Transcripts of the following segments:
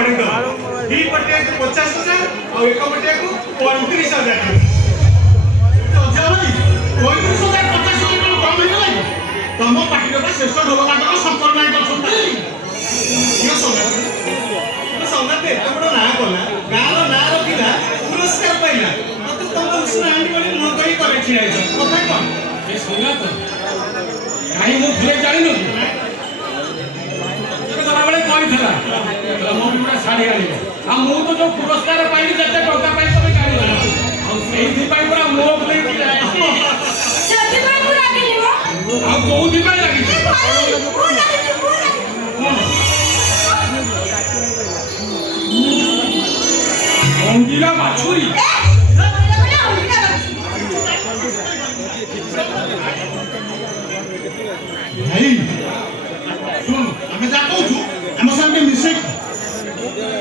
पढ़ी दो दी पटिया को 50,000 और एक पटिया को 35,000 तो भाई 35,000 50,000 कम हो गला तुम पार्टी का श्रेष्ठ ढोलकाटर शंकर नायक अछंती यो संगाते हमरो ना कोला गाँव ना रखिला पुरस्कार पाइला तो तुम उसने आंटी वाली न कही करे छिड़ाई कथा कोन ए संगात काई मो घरे जानि न गलाबले कहिथला मो बिना साड़ी आनी आ मो तो जो पुरस्कार पाइली जते टका पाइ तबे गाड़ी आ सेही पाइ पूरा मो बोले कि सती पाइ पूरा गेली मो आ कोउदी पाइ लागी अंगिला बाछुरी भाई सुन हमें जा कहू छु हम संगे मिसे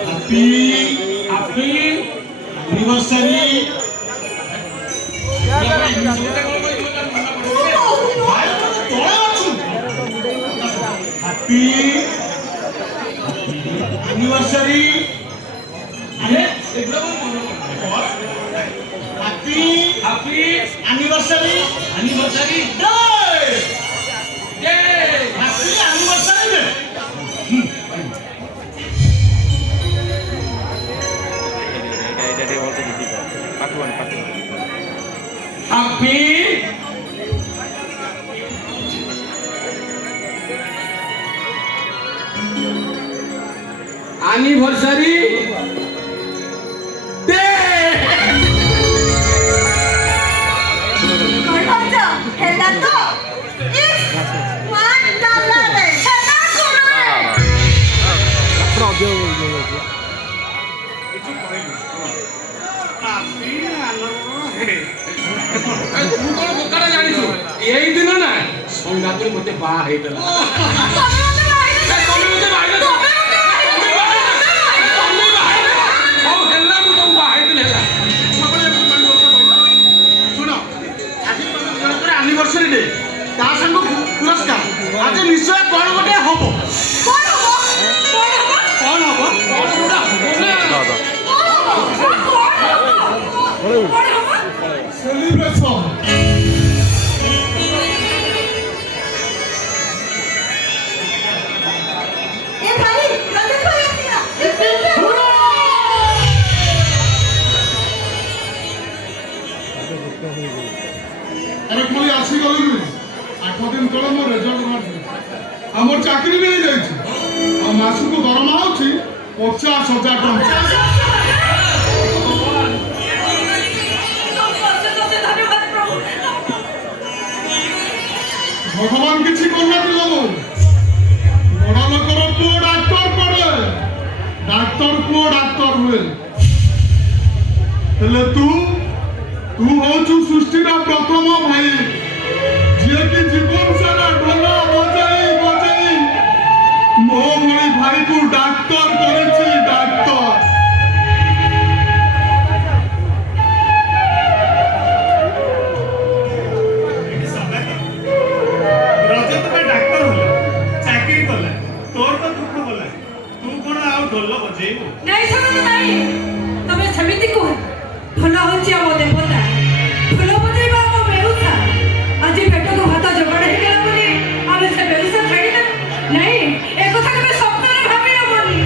हैप्पी एनिवर्सरी हैप्पी एनिवर्सरी अरे happy anniversary day happy anniversary day happy anniversary day अच्छा हेला तो इस वन डॉलर है छना सुनो तू कोन बोकारा जानि छु एई दिन ना संगातुरी मते बा हेतला एनिवर्सरी डे ता संग पुरस्कार आज निश्चय कोन गोटे होबो कोन होबो सेलिब्रेशन ए भाई लगे कोई आसिया अरे कोई आसी गली में 8 दिन तले मो रिजल्ट बाहर हमर चाकरी भी हो जाई छी आ मासु को दरमा होछि 50,000 टका भगवान किछि करना दिलो बड़ा लोकर पुओ डॉक्टर पड़े डॉक्टर पुओ डॉक्टर हुए हेले तू होचु सृष्टि ना प्रथम भाई जे कि जीवन सारा ढोला बजाई मो भली भाई को डॉक्टर करेछि डॉक्टर रजत का डॉक्टर होला चाकरी कला तोर तो दुख होला तू कोन आउ ढोल बजेइबो नहीं सुनो तो नहीं तबे समिति को भला होची आ मोदे पता भला बजेबा आ बेउसा आज पेट को भात जबड़ हे गेला बोली आमे से बेउसा छाड़ी ना नहीं ए कथा के स्वप्न रे भाबी न बोली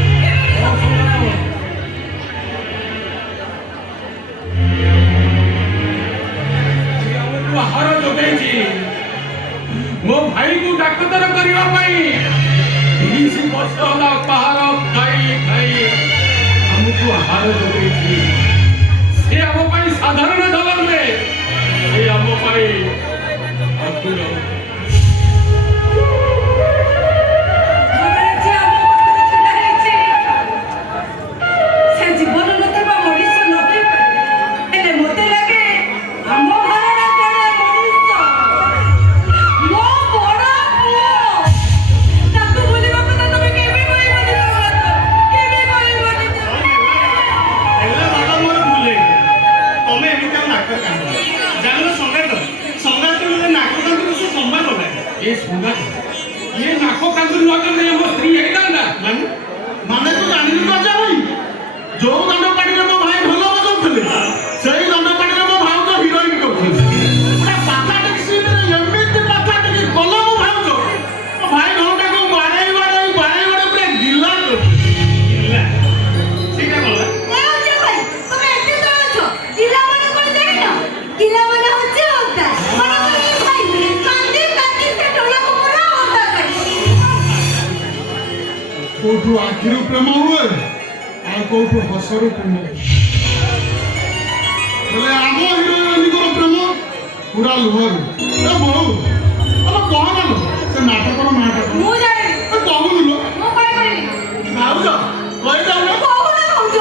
तू हार जोगेची मो भाई को डाक्टर करिवा पई 30 वर्ष होला पहाड़ खाई हमको हार जोगेची से हम पई साधारण धलन में से हम पई अकुल से जीवन नतबा मनुष्य नहे एले मोते लागे हम घरडा पड़े मनुष्य मो बड़ा पुओ ताकू बोलिबा पता तमे केबे बोलिबा एला बाबा मोर भूले तमे एमिता नाक कांड जानो संगात संगात नाक कांड से संबंध କୋଉଠୁ ଆଖିରୁ ପ୍ରେମ ହୁଏ ଆଉ କୋଉଠୁ ହସରୁ ପ୍ରେମ ହେଲେ ଆମ ହିରୋଇନଙ୍କର ପ୍ରେମ ପୁରା ଲୁହରୁ ଏ ବୋଉ ଆଲୋ କହନା ଲୋ ସେ ନାଟକର ନାଟକ ମୁଁ ଜାଣିନି କହୁନୁ ଲୋ ମୁଁ କହିପାରିବି ଭାଉଜ କହିଯାଉନ କହୁନା ଭାଉଜ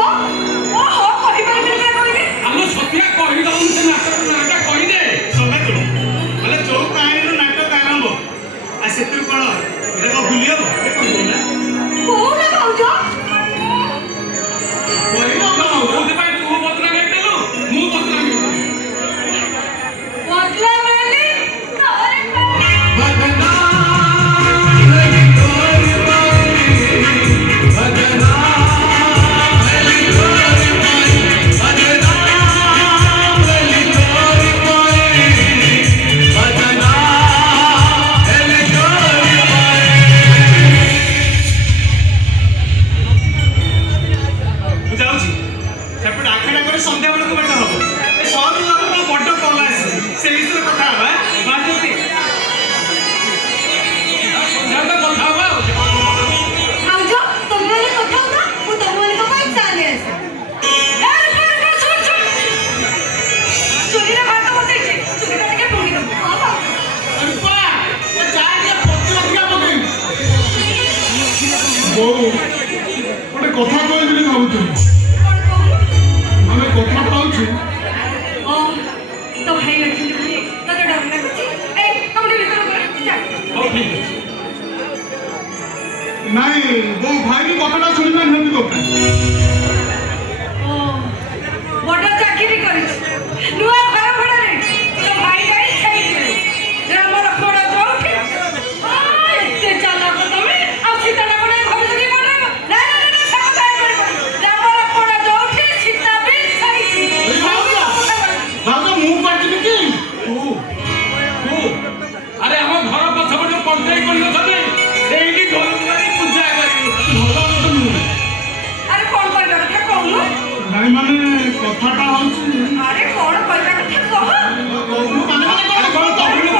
ଓହୋ କହିପାରିବିନି କିଏ କହିବି ଆମ ସତ୍ୟା କହିଦଉନି ସେ ନାଟକ ନାଟା କହିଦେ ସମେତ ମାନେ ଯୋଉ କାହାଣୀରୁ ନାଟକ ଆରମ୍ଭ ଆଉ ସେଥିରୁ କଣ ଏଟା କଣ ଭୁଲି ହବ କହିଦେନା କହୁନା ଭାଉଜ କହିବ କଣ କୋଉଥିପାଇଁ ତୁ ବଦନାମ ହେଇଥିଲୁ ମୁଁ ବଦନାମ ହେଇଥିଲି ବଦଲା ମାନେ ମୁଁ ଯାଉଛି ସେପଟେ ଆଖେଡ଼ା କରି ସନ୍ଧ୍ୟା ବେଳକୁ ବେଟ ହବ ଏ ସହର ଲୋକ ବଡ କଲ୍ ଆସିଛି ସେ ବିଷୟରେ କଥା ହବା ବାହାରୁଛନ୍ତି ସନ୍ଧ୍ୟାବେଳେ କଥା ହବା ଆଉ ଭାଉଜ ତମେ ମାନେ କଥା ହଉନା ମୁଁ ତମମାନଙ୍କ ପାଇଁ ଚା ନେଇ ଆସେ ଚୁଲିରେ ଭାତ ବସେଇଛି ଚୁଲିଟା ଟିକେ ଭୁଙ୍ଗି ଦବୁ ହଁ ଭାଉଜ ରୂପା ଏ ଚା ଟିକେ ପତି ଅଧିକା ପକେଇ ବୋଉ ଗୋଟେ କଥା କହିବି ବୋଲି ଭାବୁଥିଲି କଣ କହୁନୁ ଆମେ କଥାଟା ହଉଛି ଓ ତ ଭାଇ ଅଛନ୍ତି ବୋଲି ତତେ ଡର ଲାଗୁଛି ଏ ତମେ ଭିତରକୁ ଗଲେ ଯା ହଉ ଠିକ ଅଛି ନାଇଁ ବୋଉ ଭାଇ କଥାଟା ଶୁଣିବା ନିହାତି ଦରକାର ଓ ବଡ଼ ଚାକିରି କରିଛି ନୂଆ ଘର ଭଡ଼ା ନେଇଛି ତ ଭାଇ ଯାଇ ସେଇଥିରେ ରାମର କୋଡ଼ ଯୋଉଠି ଏତେ ଚାଲାକ ତମେ ଆଉ ସୀତା ନା କୋଡ଼ ଘରେ ଯଦି ପଡିବ ନା ସେ କଥା ହେଇପାରିବନି ରାମର କୋଡ଼ ଯୋଉଠି ସୀତା ବି ସେଇଠି ଭାଉଜ ମୁଁ ପାଟିବି କି ତୁ ଆରେ ଆମ ଘର ପଛପଟେ କଣ୍ଟେଇ କରି ଅଛନ୍ତି ସେଇଠି ଧରି ପୂଜା କରିବୁ ଭଲ କଥା ନୁହେଁ ଆରେ କଣ କହିବା କଥା କହୁନୁ ନାଇଁ ମାନେ କଥାଟା ହଉଛି ଆରେ କଣ କହିବା କଥା କହ ମୁଁ ମାନେ ଆରେ କଣ କହିଲୁ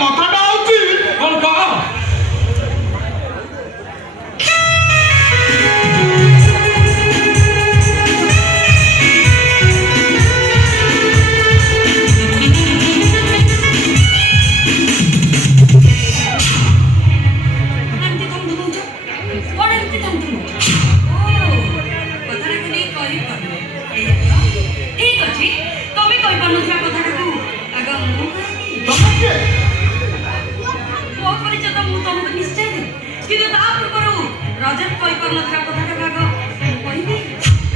କଥାଟା ହଉଛି କଣ କହ ଏମିତି ତମେ କହୁଛ କଣ ଏମିତି ତମେ ଓ କଥାଟାକୁ ନେଇ କହିପାରୁନି ଏଇଆ ତ ଠିକ ଅଛି ତମେ କହିପାରୁନଥିବା କଥାଟାକୁ ଆଗ ମୁଁ କହିବି ତମେ କିଏ ମୋ ପରିଚୟ ତ ମୁଁ ତମକୁ ନିଶ୍ଚୟ ଦେବି କିନ୍ତୁ ତା ପୂର୍ବରୁ ରଜତ କହିପାରୁନଥିବା କଥାଟାକୁ ଆଗ ମୁଁ କହିବି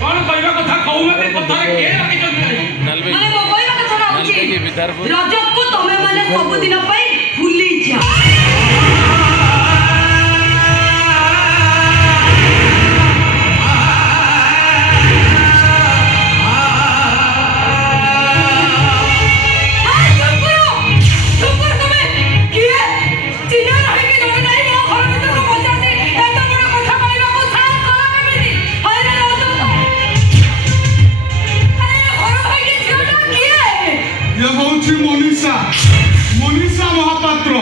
କଣ କହିବା କଥା କହୁନାହାନ୍ତି କଥାରେ କିଏ ରଖିଛନ୍ତି ମାନେ ମୋ କହିବା କଥାଟା ହଉଛି ବିଧାରପୁର ରଜତକୁ ତମେ ମାନେ ସବୁଦିନ ପାଇଁ ଭୁଲି ଯାଅ ଇଏ ହଉଛି ମନୀଷା ମନୀଷା ମହାପାତ୍ର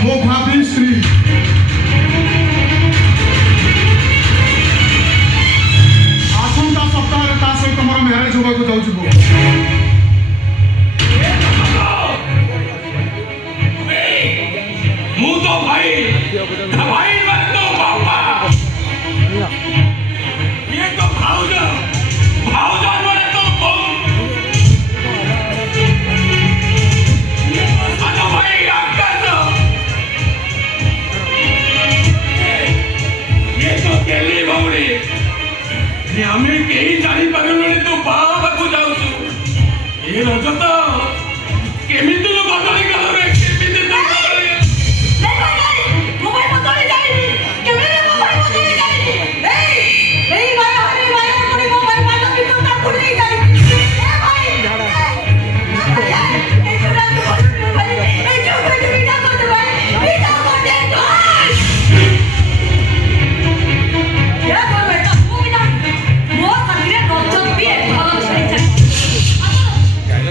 ମୋ ଭାବି ଶ୍ରୀ ଆସନ୍ତା ସପ୍ତାହରେ ତା ସହିତ ମୋର ମ୍ୟାରେଜ ହେବାକୁ ଯାଉଛି ବୋଉ ମୁଁ ତ ଭାଇ ଭାଇ ମାନେ ତ ବାପା ଇଏ ତ ଭାଉଜ ଭାଉଜ ମାନେ ତ ବୋଉ ଇଏ ତ ସାନ ଭାଇ ଆକାଶ ଇଏ ତ କେଲି ଭଉଣୀ ଆମେ କେହି ଜାଣିପାରିଲୁନି ତୁ ବାହା ହେବାକୁ ଯାଉଛୁ ଏ ରଜତ କେମିତି ତୁ ବଦଳି ଗଲରେ କେମିତି ତୁ ବଦଳି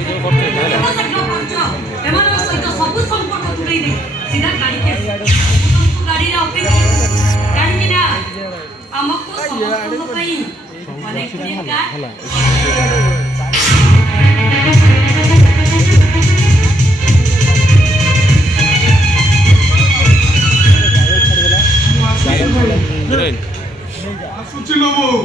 ଯୋଉ କରୁଛ ସମସ୍ତଙ୍କ ପାଇଁ ଅନେକ ପୁରସ୍କାର ଆସୁଛି ଲୋ ବୋଉ।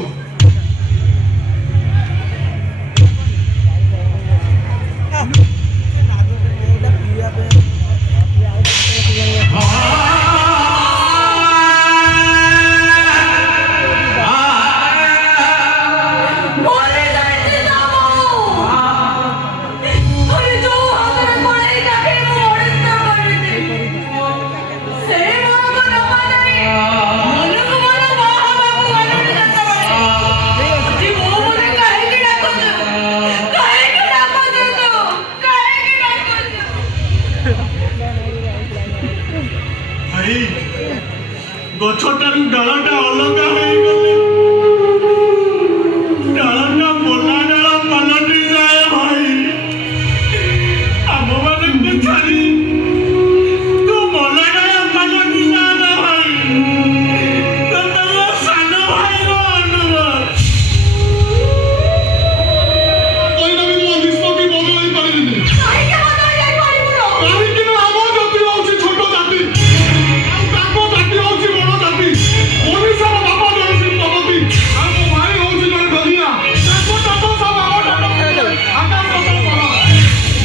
ଗଛଟାରୁ ଡାଳଟା ଅଲଗା ହେଇଗଲେ ଡାଳଟା ବୋଲା ଡାଳ ପାଲଟି ଯାଏ ଭାଇ। ଆମମାନଙ୍କୁ ଛାଡ଼ି ତୁ ବୋଲା ଡାଳ ପାଲଟି ଯାଆନା ଭାଇ। ତ ତମ ସାନ ଭାଇର ଅନୁରୋଧ। କହିଲେ ବି ମୋ ନିଷ୍ପତ୍ତି ବଦଳାଇ ପାରିବିନି। କାହିଁକି ନା ଆମ ଜାତି ହଉଛି ଛୋଟ ଜାତି, ଆଉ ତାଙ୍କ ଜାତି ହଉଛି ବଡ଼ ଜାତି। ଓଡ଼ିଶାର ବାପା ଜଣେ ଶିଳ୍ପପତି, ଆଉ ମୋ ଭାଇ ହଉଛି ଜଣେ ଧନିଆ। ତାଙ୍କ ତାଙ୍କ ସବୁ ଆମ ଠାରୁ ଆକାଶ ପାତାଳ ଫରକ।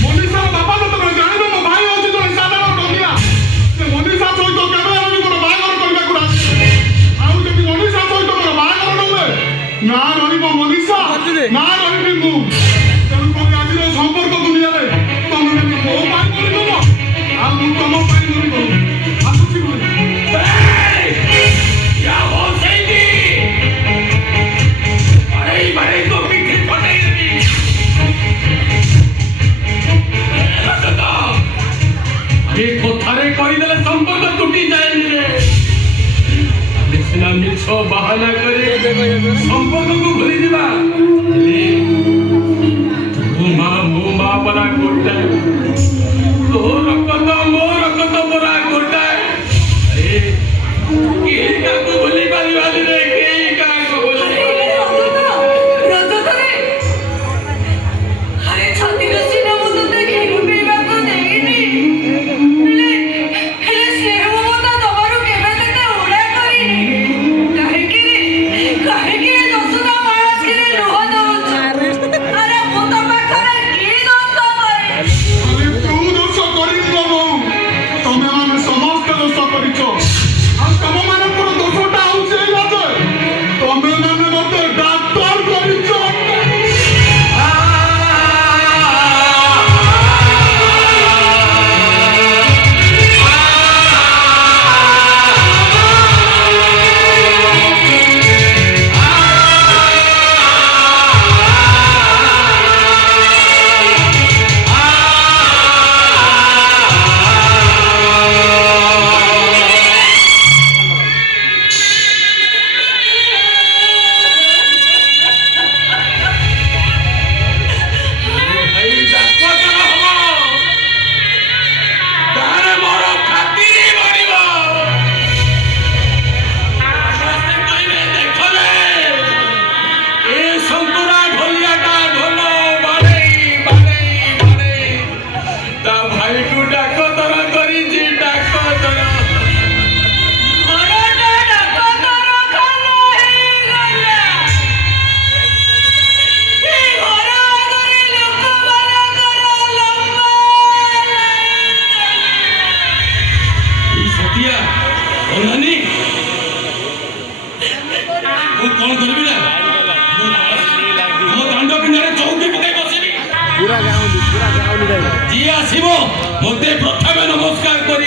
ମନୀଷାର ବାପା ଯେତେବେଳେ ଜାଣିବେ ମୋ ଭାଇ ହଉଛି ଜଣେ ସାଧାରଣ ଧନିଆ, ସେ ମନୀଷା ସହିତ କେବେ ହେଲେ ମୋର ବାହାଘର କରିବାକୁ ରାଜି। ଆଉ ଯଦି ମନୀଷା ସହିତ ମୋର ବାହାଘର ନ ହୁଏ, ନା ରହିବ ମନୀଷା, ନା ରହିବି ମୁଁ। ତେଣୁକରି ଆଜିର ସମ୍ପର୍କ ଦୁନିଆରେ ତମେ ଯଦି ମୋ ପାଇଁ ମରିବ, ଆଉ ମୁଁ ତମ ପାଇଁ ମରିବ। ଆସୁଛି ବୋଲି क्या हो सही अरे भाई तो पीछे पड़े अरे कोथारे कहीदेले संपर्क टूटी जाएनी रे सिना मिछ बहाना करे संपर्क को भूली दिबा मो माँ परा गोटा तोर कत मोर कत परा गोटा अरे के काको भूली पाली वाली रे के काको भूली ଖାଲି ତୁ ଦୋଷ କରିନି ଲୋ ବୋଉ, ତମେ ମାନେ ସମସ୍ତେ ଦୋଷ କରିଛ। ଆଉ ତମ ମାନଙ୍କର ଦୋଷଟା ହଉଛି ଏଇଆ ଯେ ତମେ ମାନେ ମତେ ଡାକ୍ତର କରିଛ। जी आसब मत प्रथम नमस्कार कर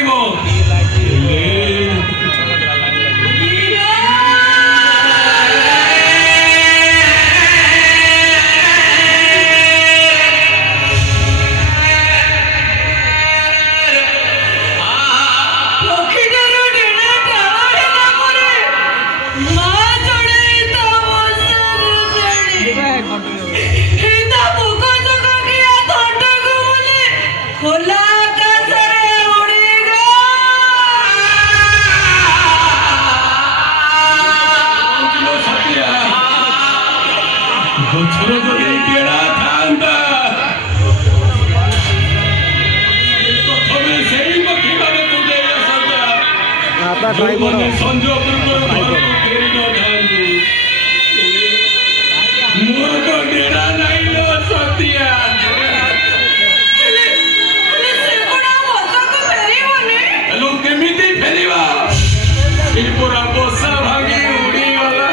सत्या ଗଛର ଯଦି ଡେରା ଥାନ୍ତା ପ୍ରଥମେ ସେଇ ପକ୍ଷୀମାନଙ୍କୁ ଦେଇ ଆସନ୍ତା ଯୋଉମାନେ ସଞ୍ଜ ପୂର୍ବରୁ ଘରକୁ ଫେରି ନଥାନ୍ତି। ମୋର ତ ଡେରା ନାହିଁ ଲୋ ସତିଆ। ହେଲୁ କେମିତି ଫେରିବା? ଏ ପୁରା ବସା ଭାଙ୍ଗି ଉଡ଼ିଗଲା।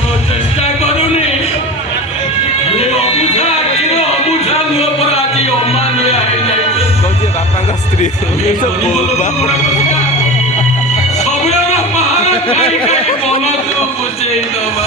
ମୁଁ ଚେଷ୍ଟା କରୁନି ହେଲେ ଅବୁଝା ଆଖିର ଅବୁଝା ନୁହଁ ପରା ଆଜି ଅମାନିଆ ହେଇଯାଇଛି। ବାପାଙ୍କ ସ୍ତ୍ରୀ ସବୁର ପାହାଡ଼ ଖାଇ ଖାଇ ମନକୁ ବୁଝେଇ ଦବା।